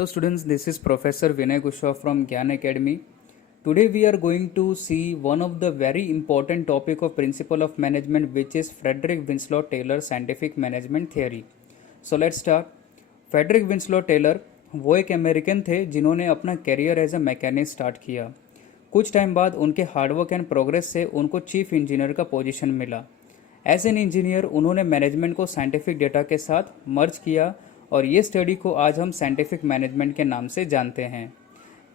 Hello students, this is Professor Vinay Kushwaha from Gyan Academy. Today we are going to see one of the very important topic of principle of management, which is Frederick Winslow Taylor scientific management theory. So let's start. Frederick Winslow Taylor वो एक American थे जिन्होंने अपना career as a mechanic start किया। कुछ time बाद उनके hard work and progress से उनको चीफ इंजीनियर का पोजीशन मिला। एज एन इंजीनियर उन्होंने मैनेजमेंट को साइंटिफिक डेटा के साथ मर्ज किया और ये स्टडी को आज हम साइंटिफिक मैनेजमेंट के नाम से जानते हैं।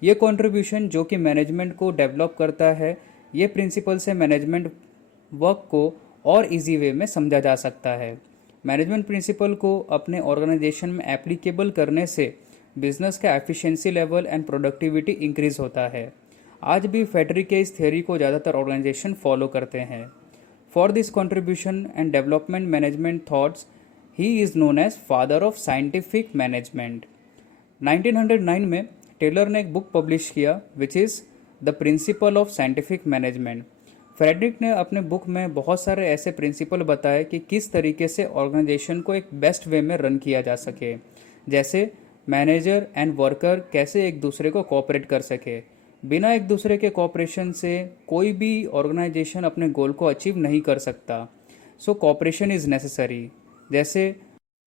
ये कंट्रीब्यूशन जो कि मैनेजमेंट को डेवलप करता है, ये प्रिंसिपल से मैनेजमेंट वर्क को और इजी वे में समझा जा सकता है। मैनेजमेंट प्रिंसिपल को अपने ऑर्गेनाइजेशन में एप्लीकेबल करने से बिजनेस का efficiency level and productivity increase होता है। आज भी फेडरिक के इस थ्योरी को ज़्यादातर ऑर्गेनाइजेशन फॉलो करते हैं। For this contribution and development management thoughts he is known as father of scientific management. 1909 में टेलर ने एक बुक पब्लिश किया which is the principle of scientific management. Frederick ने अपने बुक में बहुत सारे ऐसे प्रिंसिपल बताए कि किस तरीके से ऑर्गेनाइजेशन को एक बेस्ट वे में रन किया जा सके, जैसे मैनेजर एंड वर्कर कैसे एक दूसरे को कोऑपरेट कर सके। बिना एक दूसरे के कोऑपरेशन से कोई भी ऑर्गेनाइजेशन अपने गोल को अचीव नहीं कर सकता। सो कोऑपरेशन इज़ नेसेसरी। जैसे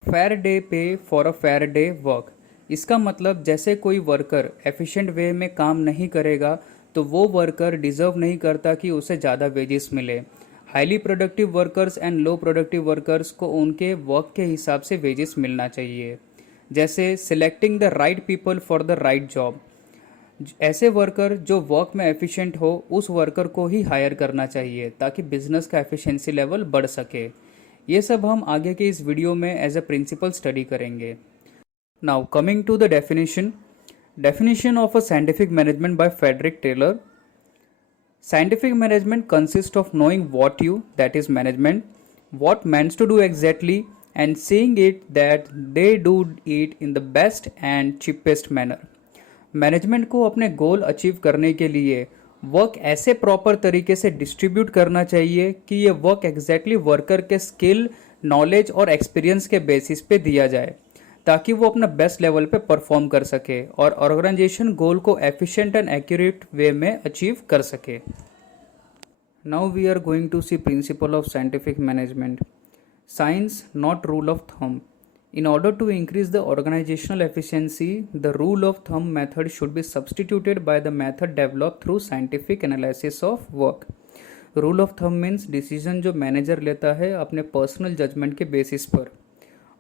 फेयर डे पे for a fair day work, इसका मतलब जैसे कोई वर्कर एफिशिएंट वे में काम नहीं करेगा तो वो वर्कर डिज़र्व नहीं करता कि उसे ज़्यादा वेजेस मिले। Highly productive workers and low productive workers को उनके वर्क के हिसाब से वेजेस मिलना चाहिए। जैसे selecting the right people for the right job, ऐसे वर्कर जो वर्क में एफिशिएंट हो उस वर्कर को ही हायर करना चाहिए ताकि बिजनेस का एफिशिएंसी लेवल बढ़ सके। ये सब हम आगे के इस वीडियो में एज अ प्रिंसिपल स्टडी करेंगे। Now coming to the definition of a scientific management by Frederick Taylor. Scientific management consists of knowing what you, that is management, what meant to do exactly, and seeing it that they do it in the best and cheapest manner. Management को अपने goal achieve करने के लिए work ऐसे proper तरीके से distribute करना चाहिए कि ये वर्क एग्जैक्टली वर्कर के स्किल, नॉलेज और एक्सपीरियंस के बेसिस पे दिया जाए ताकि वो अपना बेस्ट लेवल पे परफॉर्म कर सके और ऑर्गेनाइजेशन गोल को एफिशिएंट एंड एक्यूरेट वे में अचीव कर सके। Now we are going to see principle of scientific management. Science not rule of thumb. In order to increase the organizational efficiency, the rule of thumb method should be substituted by the method developed through scientific analysis of work. Rule of thumb means decision जो manager लेता है अपने personal judgement के basis पर।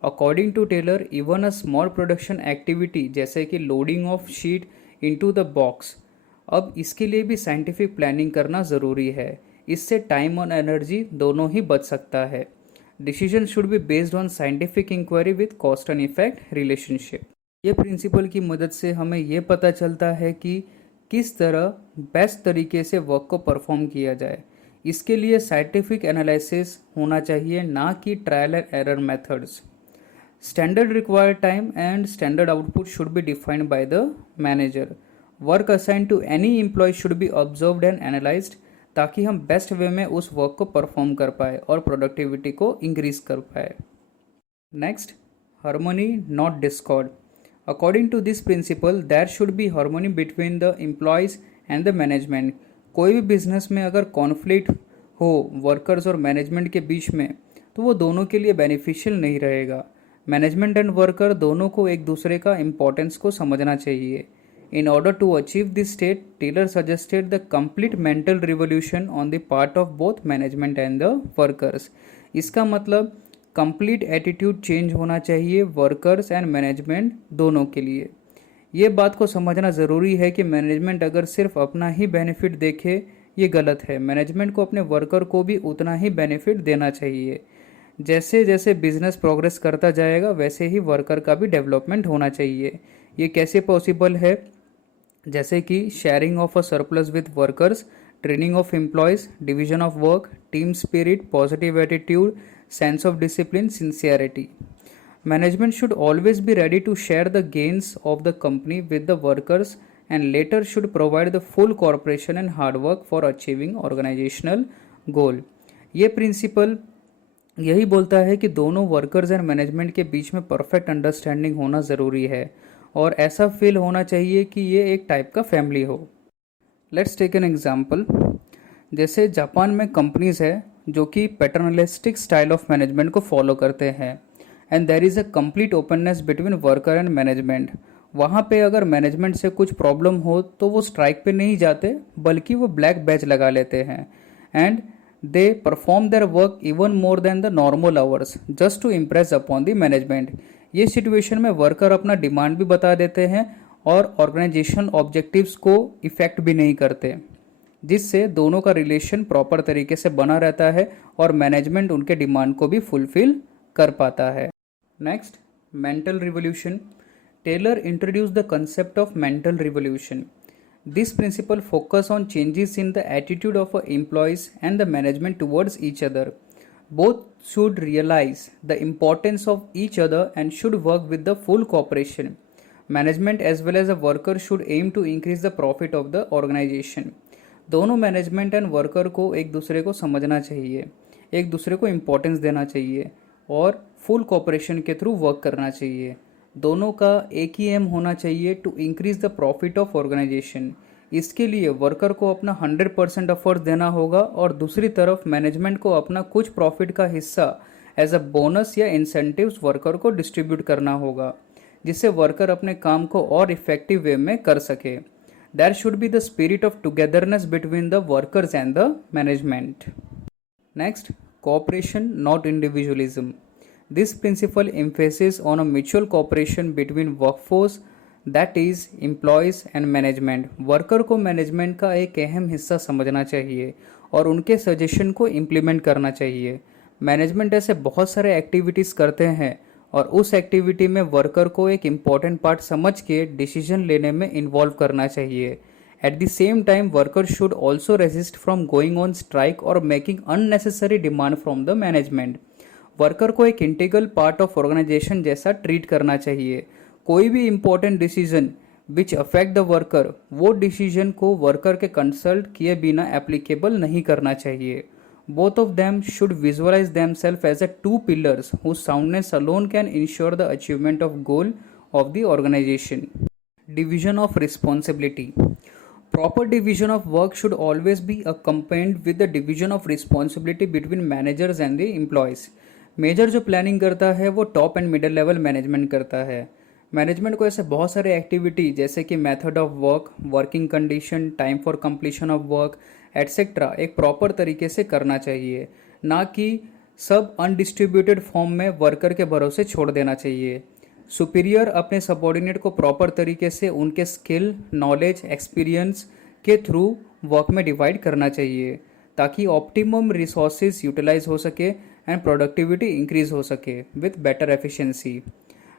According to Taylor, even a small production activity जैसे कि loading of sheet into the box, अब इसके लिए भी साइंटिफिक प्लानिंग करना ज़रूरी है। इससे टाइम और एनर्जी दोनों ही बच सकता है। Decision should be based on scientific inquiry with cost and effect relationship. ये प्रिंसिपल की मदद से हमें ये पता चलता है कि किस तरह बेस्ट तरीके से वर्क को परफॉर्म किया जाए। इसके लिए साइंटिफिक एनालिसिस होना चाहिए, ना कि trial and error methods. Standard required time and standard output should be defined by the manager. Work assign to any employee should be observed and analysed ताकि हम बेस्ट वे में उस वर्क को perform कर पाए और प्रोडक्टिविटी को increase कर पाए। Next, harmony not discord. According to this principle there should be harmony between the employees and the management. कोई भी बिजनेस में अगर कॉन्फ्लिक्ट हो वर्कर्स और मैनेजमेंट के बीच में तो वो दोनों के लिए बेनिफिशियल नहीं रहेगा। मैनेजमेंट एंड वर्कर दोनों को एक दूसरे का इम्पोर्टेंस को समझना चाहिए। In order to achieve this state, Taylor suggested the complete mental revolution on the part of both management and the workers. इसका मतलब complete attitude change होना चाहिए वर्कर्स एंड मैनेजमेंट दोनों के लिए। ये बात को समझना ज़रूरी है कि मैनेजमेंट अगर सिर्फ अपना ही बेनिफिट देखे ये गलत है। मैनेजमेंट को अपने वर्कर को भी उतना ही बेनिफिट देना चाहिए। जैसे जैसे बिजनेस प्रोग्रेस करता जाएगा वैसे ही वर्कर का भी डेवलपमेंट होना चाहिए। ये कैसे पॉसिबल है? जैसे कि sharing of a surplus with workers, training of employees, division of work, team spirit, positive attitude, sense of discipline, sincerity. Management should always be ready to share the gains of the company with the workers and latter should provide the full corporation and hard work for achieving organisational goal. ये principle यही बोलता है कि दोनों workers and management के बीच में perfect understanding होना ज़रूरी है और ऐसा फील होना चाहिए कि ये एक टाइप का फैमिली हो। Let's take an example. जैसे जापान में कंपनीज है जो कि पैटर्नलिस्टिक स्टाइल ऑफ मैनेजमेंट को फॉलो करते हैं and there is a complete openness between worker and management. वहाँ पे अगर मैनेजमेंट से कुछ प्रॉब्लम हो तो वो स्ट्राइक पे नहीं जाते, बल्कि वो ब्लैक बैच लगा लेते हैं and they perform their work even more than the normal hours just to impress upon the management. ये सिचुएशन में वर्कर अपना डिमांड भी बता देते हैं और ऑर्गेनाइजेशन ऑब्जेक्टिव्स को इफेक्ट भी नहीं करते, जिससे दोनों का रिलेशन प्रॉपर तरीके से बना रहता है और मैनेजमेंट उनके डिमांड को भी फुलफिल कर पाता है। Next, mental revolution. Taylor introduce the concept of mental revolution. This principle focus on changes in the attitude of employees and the management towards each other. Both should realize the importance of each other and should work with the full cooperation. Management as well as the worker should aim to increase the profit of the organization. दोनों management and worker को एक दूसरे को समझना चाहिए, एक दूसरे को इम्पोर्टेंस देना चाहिए और फुल कॉपरेशन के थ्रू वर्क करना चाहिए। दोनों का एक ही एम होना चाहिए to increase the profit of organisation. इसके लिए वर्कर को अपना 100% एफर्ट देना होगा और दूसरी तरफ मैनेजमेंट को अपना कुछ प्रॉफिट का हिस्सा एज अ बोनस या इंसेंटिव्स वर्कर को डिस्ट्रीब्यूट करना होगा, जिससे वर्कर अपने काम को और इफेक्टिव वे में कर सके। There should be the spirit of togetherness between the workers and the management. Next, cooperation, not individualism. This principle emphasizes on a mutual cooperation between workforce, that is employees and management. Worker को management का एक अहम हिस्सा समझना चाहिए और उनके suggestion को इम्प्लीमेंट करना चाहिए। मैनेजमेंट ऐसे बहुत सारे एक्टिविटीज़ करते हैं और उस एक्टिविटी में वर्कर को एक इम्पॉर्टेंट पार्ट समझ के डिसीजन लेने में इन्वॉल्व करना चाहिए। At the same time, workers should also resist from going on strike or making unnecessary demand from the management. Worker को एक इंटीग्रल पार्ट ऑफ ऑर्गेनाइजेशन जैसा ट्रीट करना चाहिए। कोई भी important decision which affect the worker, वो decision को worker के कंसल्ट किए बिना एप्लीकेबल नहीं करना चाहिए। Both of them should visualize themselves as a two pillars whose soundness alone can ensure the achievement of goal of the organization. Division of responsibility. Proper division of work should always be accompanied with the division of responsibility between managers and the employees. Major जो planning करता है वो top and middle level management करता है। Management को ऐसे बहुत सारे एक्टिविटी जैसे कि method of work, working condition, time for completion of work etcetera एक प्रॉपर तरीके से करना चाहिए, ना कि सब अनडिस्ट्रीब्यूटेड फॉर्म में वर्कर के भरोसे छोड़ देना चाहिए। सुपीरियर अपने सबॉर्डिनेट को प्रॉपर तरीके से उनके स्किल, नॉलेज, एक्सपीरियंस के थ्रू वर्क में डिवाइड करना चाहिए ताकि ऑप्टिमम रिसोर्सेज यूटिलाइज हो सके एंड प्रोडक्टिविटी इंक्रीज हो सके with better efficiency.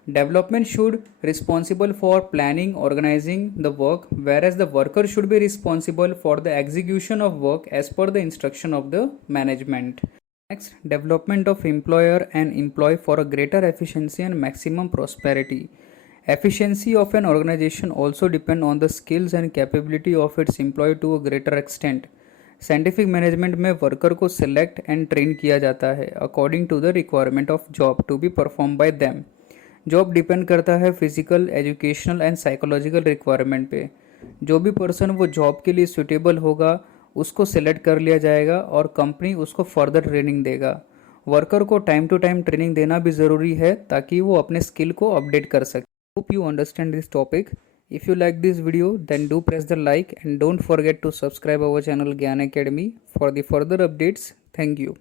Development should responsible for planning, organising the work, whereas the worker should be responsible for the execution of work as per the instruction of the management. Next, development of employer and employee for a greater efficiency and maximum prosperity. Efficiency of an organization also depend on the skills and capability of its employee to a greater extent. Scientific management में worker को select and train किया जाता है according to the requirement of job to be perform by them. Job depend करता है physical, educational and psychological requirement पे। जो भी पर्सन वो जॉब के लिए सुटेबल होगा उसको सिलेक्ट कर लिया जाएगा और कंपनी उसको फर्दर ट्रेनिंग देगा। वर्कर को टाइम टू टाइम ट्रेनिंग देना भी ज़रूरी है ताकि वो अपने स्किल को अपडेट कर सके। Hope you understand this topic. If you like this video then do press the like and don't forget to subscribe our channel Gyan Academy for the further updates. Thank you.